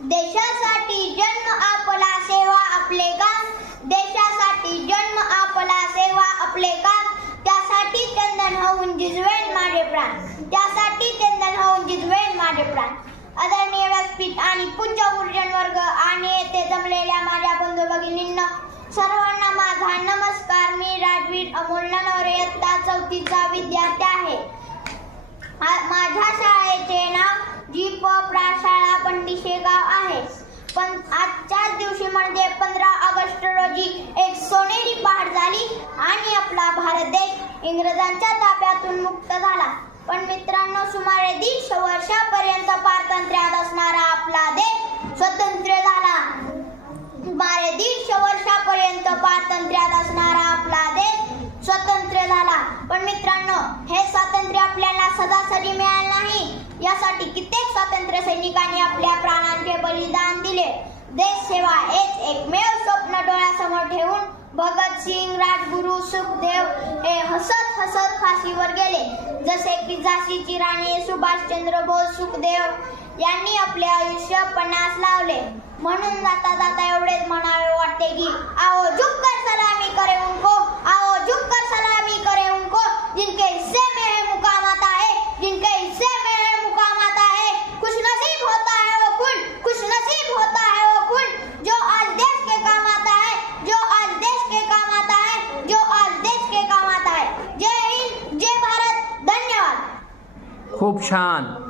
देशासाठी जन्म आपला सेवा आपले काम, देशासाठी जन्म आपला सेवा आपले काम, त्यासाठी चंदन होऊन जिजवेन माझे प्राण, त्यासाठी चंदन होऊन जिजवेन माझे प्राण. आदरणीय व्यासपीठ आणि पूज्य गुरुजन वर्ग आणि येथे जमलेल्या माझ्या बंधू भगिनींना सर्वांना माझा नमस्कार. मी राजवीर अमोल ननवरे इयत्ता 4वीचा विद्यार्थी आहे. माझ्या शाळेचे नाव जी.प. शाळा पंडिशेगाव आहे. पण आजच्याच दिवशी म्हणजे 15 ऑगस्ट रोजी एक सोनेरी पहाट झाली आणि आपला भारत देश इंग्रजांच्या ताब्यातून मुक्त झाला. पण मित्रांनो, सुमारे 150 वर्षापर्यंत पारतंत्र्यात असणारा आपला देश स्वतंत्र झाला. सुमारे 150 वर्षापर्यंत पारतंत्र्यात असणारा आपला देश स्वतंत्र झाला. पण मित्रांनो, हे स्वातंत्र्य आपल्याला सदासरी मिळाले नाही. यासाठी कित्येक स्वातंत्र्य सैनिकांनी आपल्या प्राणांचे बलिदान दिले. देश सेवा हेच एकमेव स्वप्न डोळ्यासमोर ठेवून भगतसिंग, राजगुरू, सुखदेव हे हसत हसत फाशीवर गेले. जसे की झाशीची राणी सुभाषचंद्र बोस, सुखदेव यांनी आपले आयुष्य पणास लावले. म्हणून जाता जाता एवढेच म्हणावे वाटते की आओ झुककर सलामी करे उनको, आओ झुककर सलामी करे उनको, जिनके हिस्से में है मुकाम आता है, जिनके हिस्से में है मुकाम आता है. खुशनसीब होता है वो खून, खुशनसीब होता है वो खून, जो आज देश के काम आता है, जो आज देश के काम आता है, जो आज देश के काम आता है. जय हिंद, जय भारत. धन्यवाद. खूप छान.